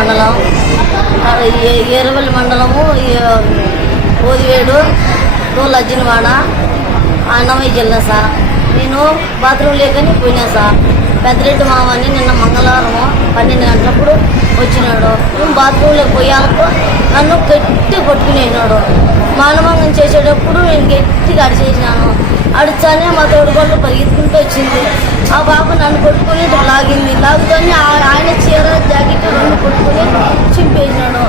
మండలం ఏరువల్లి మండలము పోదివేడు తోలు అజ్జినవాడ అన్నమయ్య జిల్లా సార్. నేను బాత్రూమ్ లేకని పోయినా సార్. పెద్దరెడ్డి మామని నిన్న మంగళవారం పన్నెండు గంటలప్పుడు వచ్చినాడు. నేను బాత్రూంలోకి పోయాలకు నన్ను గట్టి కొట్టుకునేనాడు మానవంగం చేసేటప్పుడు నేను గట్టిగా అడిచేసినాను అడిచానే మా తోడుగోళ్ళు పరిగెత్తుకుంటూ వచ్చింది. ఆ బాబు నన్ను కొట్టుకుని లాగింది. లాగుతూనే ఆ- ఆయన చీర జాకెట్ రెండు కొట్టుకుని చింపేసినాడు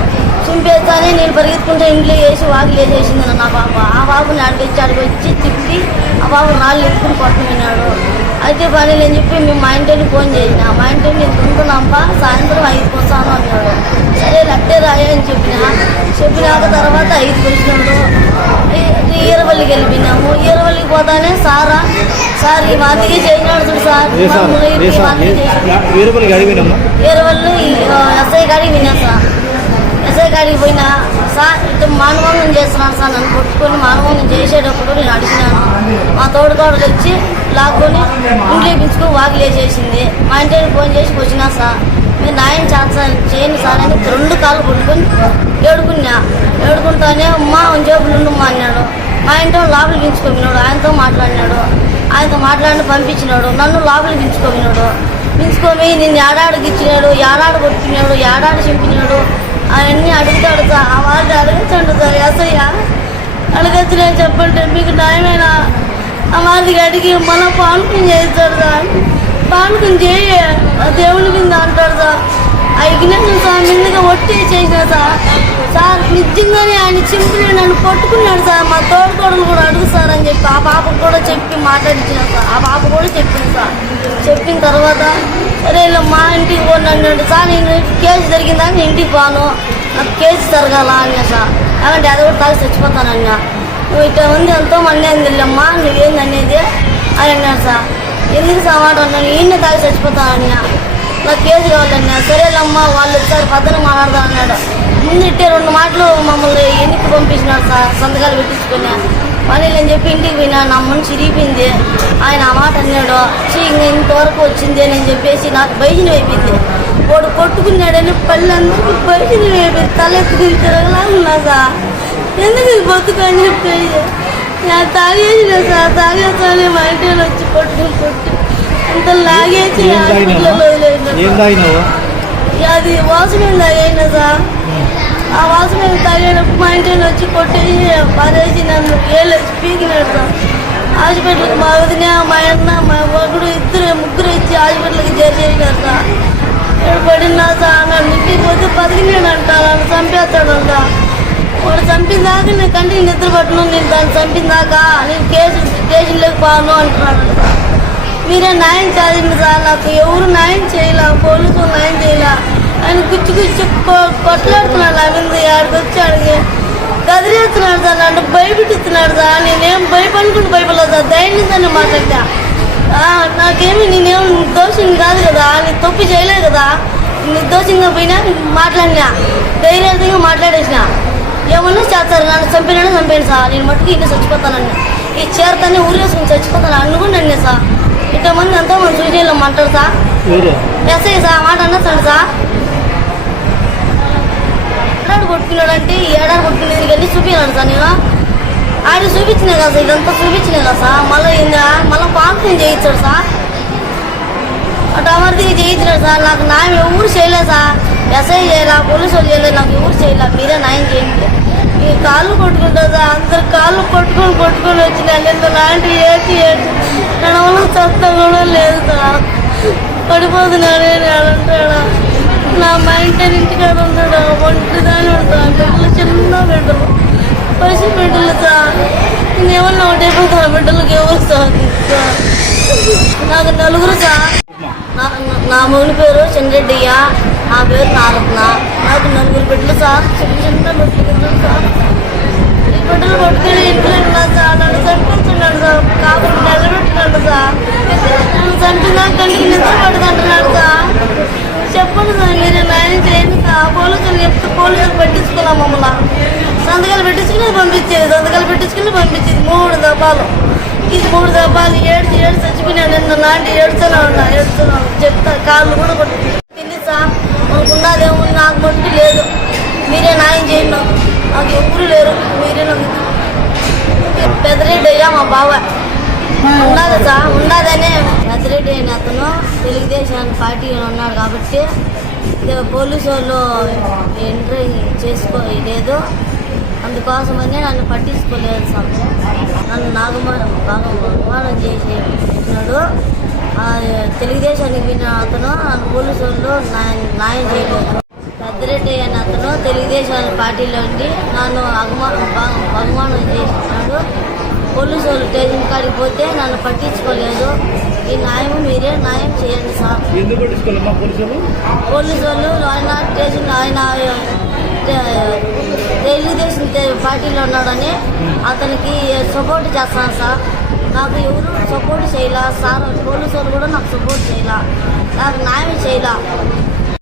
చింపేస్తానే నేను పరిగెత్తుకుంటే ఇంట్లో వేసి వాకి లేచేసింది నా పాప ఆ బాబుని అడిగొచ్చి అడిగొచ్చి తిప్పి ఆ బాబు రాళ్ళు ఎత్తుకుని కొట్టుకున్నాడు అయితే పని అని చెప్పి మేము మా ఇంటిని ఫోన్ చేసిన. మా ఇంటిని నేను తింటున్నాంపా సాయంత్రం ఐదుకి వస్తాను అన్నాడు. సరే లట్టే రాయ అని చెప్పిన. చెప్పినాక తర్వాత ఐదుకి వచ్చినాడు. ఈరవల్లికి వెళ్ళిపోయినాము ఈరవల్లికి పోతానే సారా. సార్ ఈ మాదిరి చేసినాడు సార్. ఈరవల్లి ఎస్ఐ గాడికి విన్నా సార్. ఎస్ఐ గాడికి పోయినా సార్ ఇటు మానవంగం చేస్తున్నాను సార్. నన్ను కొట్టుకొని మానవంగం చేసేటప్పుడు నేను అడిగినాను. మా తోడుకోడలు వచ్చి లాక్కొని ఇంట్లో పిలుచుకొని వాకిలేసేసింది మా ఇంటికి ఫోన్ చేసి వచ్చినా సార్. మీరు న్యాయం చేస్తా చేయండి సార్ అని రెండు కాళ్ళు కొట్టుకొని ఏడుకున్నా. ఏడుకుంటానే అమ్మ జేబులు ఉండమ్మా అన్నాడు మా ఇంట్లో లోపలికి పిలుచుకోమినాడు ఆయనతో మాట్లాడినాడు. ఆయనతో మాట్లాడి పంపించినాడు. నన్ను లోపలికి పిలుచుకోమినాడు పిలుచుకొని నిన్ను ఏడాడికి ఇచ్చినాడు. ఏడాడు కొట్టినాడు. ఏడాడు చెప్పినాడు. అవన్నీ అడుగుతాడు సార్. ఆ వాళ్ళు అడగచ్చండు సార్. ఎసయ్య అడగచ్చు నేను చెప్పండి మీకు న్యాయమైన? ఆ వాళ్ళకి అడిగి మళ్ళీ పానుకుని చేస్తాడు సార్ పానుకుని చేయ ఆ దేవుని కింద అంటాడు సార్ ఆ సార్ ముందుగా ఒట్టి చేసిన సార్. సార్ నిజంగానే ఆయన చింపిన నన్ను కొట్టుకున్నాడు సార్. మా తోడుకోడలు కూడా అడుగు సార్ అని చెప్పి ఆ పాపకు కూడా చెప్పి మాట్లాడించిన సార్. ఆ పాప కూడా చెప్పింది సార్. చెప్పిన తర్వాత సరే ఇలా మా ఇంటికి పోను అన్నాడు. సార్ నేను కేసు జరిగిందా? నేను ఇంటికి పోను. నాకు కేసు జరగాల అన్నా సార్. అలాంటి అది కూడా తాగి చచ్చిపోతానన్నా నువ్వు ఇట్లా ఉంది ఎంతో మంది అందిల్లమ్మా నువ్వేంది అనేది అని అన్నాడు సార్. ఎందుకు సమాటం అన్నాను ఈయన తాగి చచ్చిపోతానన్నా నాకు కేసు కావాలన్నా సరేలమ్మా వాళ్ళు వచ్చారు పద్దన మాట్లాడదాం అన్నాడు. ముందు ఇట్టే రెండు మాటలు మమ్మల్ని ఎన్నికి పంపించినాడు సార్ సంతకాలు పెట్టించుకున్నా. పనులు నేను చెప్పి ఇంటికి పోయినా నా మనసు చిరిగిపోయింది ఆయన ఆ మాట అన్నాడు. "ఛీ, ఇంతవరకు వచ్చింది అని చెప్పేసి నాకు బయట అయిపోయింది. వాడు కొట్టుకున్నాడని పళ్ళందరికీ బయట వేపి తల ఎత్తుకుని ఉన్నా సార్ ఎందుకు ఇది బతుకు అని చెప్పేసి. నేను తాగేసిన సార్ తాగేసానే మా ఇంటి వచ్చి కొట్టుకుని కొట్టి అంత లాగేసి ఏం తాగినావు అది వాసమైన తాగైనా సార్ ఆ వాసమైన తాగేటప్పుడు మా ఇంటిని వచ్చి కొట్టేసి పడేసి నన్ను ఏళ్ళు పీకినాడు సార్ హాస్పిటల్కి మా వదిన మా అన్న మా ఒకడు ఇద్దరు ముగ్గురు ఇచ్చి హాస్పిటల్కి చేర్చేసినారు సార్ ఇక్కడ పడినా సార్ నన్ను ఇంటికి పోతే నన్ను చంపేస్తాడంట. వాడు చంపిందాక నేను కంటికి నిద్ర పట్టను నేను దాన్ని చంపిందాక నేను కేసు స్టేషన్లోకి పోను అంటున్నాడు మీరే న్యాయం చేయండి సార్ నాకు ఎవరు న్యాయం చేయలే? పోలీసులు న్యాయం చేయలే? ఆయన గుచ్చి గుచ్చి కొట్లాడుతున్నాడు నా మీద ఆడికి వచ్చి అడిగి గదిరేస్తున్నాడు సార్ అంటే భయపెట్టిస్తున్నాడు సార్ నేనేం భయపడుకుని భయపడలేదు సార్ ధైర్యంగానే మాట్లాడతా నాకేమి నేనేం దోషం కాదు కదా నేను తప్పు చేయలేదు కదా నిర్దోషంగా పోయినా మాట్లాడినా ధైర్యంగా మాట్లాడేసిన. ఏమన్నా చేస్తారు నన్ను చంపినా చంపాను సార్ నేను మట్టుకు ఇంకా చచ్చిపోతానన్నా ఈ చేరతానే ఊరేసుకుని చచ్చిపోతాను అనుకున్నాను సార్. ఇంతమంది ఎంతో మంది సూచనలు అంటారు సార్ ఎస్ఐ సార్ మాట అన్నస్తాడు సార్ ఏడాడు కొట్టుకున్నాడు అంటే ఈ ఏడాడు కొట్టుకునేది వెళ్ళి చూపించాడు సార్ నేను? ఆడ చూపించినా కదా సార్ ఇదంతా చూపించినా కదా సార్ మళ్ళీ మళ్ళీ పాంపుని చేయించాడు సార్ అటు అమర్తికి చేయించినాడు సార్ నాకు న్యాయం ఎవరు చేయలేదు సార్ ఎస్ఐ చేయలే? పోలీసు వాళ్ళు చేయలేదు నాకు ఎవరు చేయలే? మీరే న్యాయం చేయండి. ఈ కాళ్ళు కొట్టుకుంటా అందరు కాళ్ళు కొట్టుకొని కొట్టుకొని వచ్చిన నిన్న లాంటి ఏటి ఏటి నడవలో చస్తా కూడా లేదు సార్ పడిపోతున్నాడు అని అంటాడు నా మా ఇంటి ఇంటికాడ ఉన్నాడు? ఒంటి దాని ఉంటాడు బిడ్డలు చిన్న బిడ్డలు. పసి బిడ్డలు సార్ నేను ఏమన్నా ఒకటి పోతా బిడ్డలకు ఎవరు సార్ నాకు నలుగురు సార్ నా నా పేరు చంద్రెడ్డియ్య పేరు నారత్న నాకు నలుగురు బిడ్డలు సార్ చిన్న చిన్న బిడ్డలు సార్. బిడ్డలు కొట్టుకుని ఇంట్లో సార్ నన్ను చంపిస్తున్నాడు సార్. కాకుండా నిలబెట్టినాడు సార్. నన్ను చంపినా కంటికి నిద్ర పడుతుంటున్నాడు సార్. చెప్పండి సార్ మీరు న్యాయం చేయండి సార్. పోలీసులు చెప్తే పోలీసులు పట్టించుకున్నాం మమ్మల్ని. సంతకాలు పెట్టించుకుని పంపించేది సంతకాలు పెట్టించుకుని పంపించేది. మూడు దఫాలు ఇది మూడు దఫాలు ఏడు ఏడు చచ్చిపోయినా నిన్న నాటి ఏడుస్తూనే ఉన్నా ఏడుస్తూనే ఉన్నా. చెప్తా కాళ్ళు కూడా కొట్టు తిని సార్. మనకు ఉన్నదేమో నాకు మటుకు లేదు. మీరే న్యాయం చేయండి. నాకు. ఎవరు లేరు. మీరే నాకు పెద్దరెడ్డి అయ్యా మా బావ. ఉన్నది సార్ ఉన్నదనే పెద్దరెడ్డి అయిన అతను తెలుగుదేశానికి పార్టీలో ఉన్నాడు కాబట్టి పోలీసు వాళ్ళు ఎంట్రీ చేసుకోలేదు అందుకోసమనే అందుకోసమని నన్ను పట్టించుకోలేదు సార్. నన్ను నాగమానం బాగా అవమానం చేసి పెట్టినాడు తెలుగుదేశానికి విన్న అతను పోలీసు వాళ్ళు న్యాయం చేయలేదు. పెద్దరెడ్డి అయిన అతను తెలుగుదేశం పార్టీలో ఉండి నన్ను అవమానం బాగా అవమానం చేసినాడు. పోలీసు స్టేషన్ కాడికి పోతే నన్ను పట్టించుకోలేదు. ఈ న్యాయం మీరే న్యాయం చేయండి సార్. పోలీసు వాళ్ళు ఆయన స్టేషన్ ఆయన తెలుగుదేశం పార్టీలో ఉన్నాడని అతనికి సపోర్ట్ చేస్తాను సార్. నాకు ఎవరు సపోర్ట్ చేయలే సార్ పోలీసు వాళ్ళు కూడా నాకు సపోర్ట్ చేయలే నాకు న్యాయం చేయలే